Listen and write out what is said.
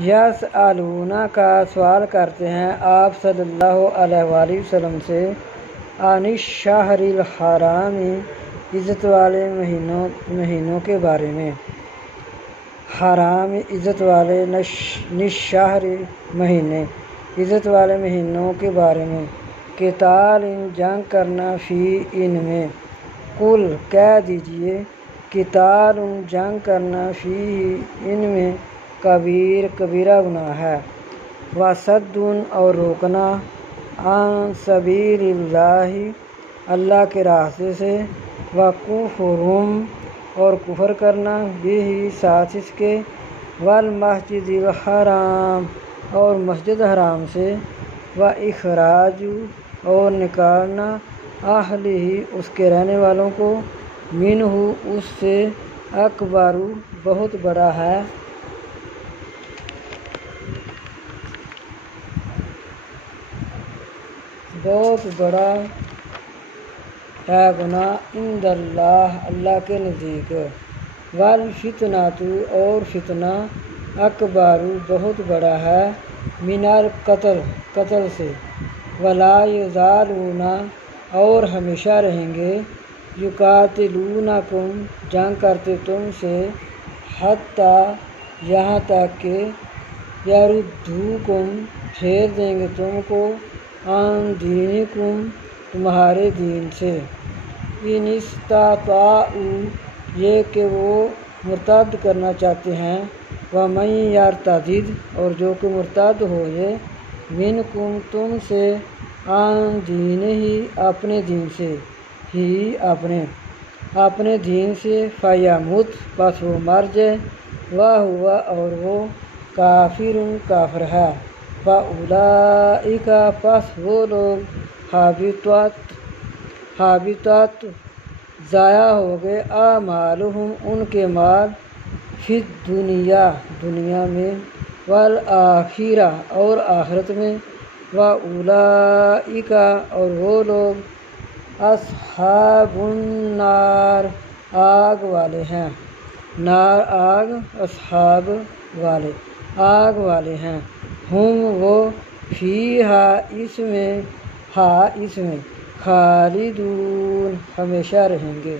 یسألونہ کا سوال کرتے ہیں آپ صلی اللہ علیہ وآلہ وسلم سے عن الشہر الحرام عزت والے مہینوں کے بارے میں، حرام عزت والے، نشہر مہینے عزت والے مہینوں کے بارے میں، قتال جنگ کرنا فی ان میں، قل کہہ دیجئے قتال جنگ کرنا فی ان میں کبیرہ گناہ ہے، وصد اور روکنا عن سبیل اللہ اللہ کے راستے سے، وکفر اور کفر کرنا بہ ساتھ اس کے، والمسجد الحرام اور مسجد حرام سے، واخراج اور نکالنا اہلہ اس کے رہنے والوں کو، منہ اس سے، اکبر بہت بڑا ہے، بہت بڑا ہے گناہ عند اللہ اللہ کے نزدیک، والفتنۃ اور فتنہ اکبر بہت بڑا ہے، من القتل قتل سے، ولا یزالون اور ہمیشہ رہیں گے، یقاتلونکم جنگ کرتے تم سے، حتی یہاں تک کہ یردوکم پھیر دیں گے تم کو، عن دینکم تمہارے دین سے، ان استطاعوا یہ کہ وہ مرتد کرنا چاہتے ہیں، ومن یرتد اور جو کہ مرتد ہو یہ، منکم تم سے، عن دینہ اپنے دین سے، ہی اپنے دین سے، فیمت پس وہ مر جائے، وہو اور وہ کافر کافر ہے، فاولئک پس وہ لوگ حبطت ضائع ہو گئے، اعمالہم ان کے مال، فی الدنیا دنیا میں، والآخرہ اور آخرت میں، واولئک اور وہ لوگ اصحاب النار آگ والے ہیں، نار آگ، اصحاب والے آگ والے ہیں، ہم وہ فیہا اس میں خالدون ہمیشہ رہیں گے۔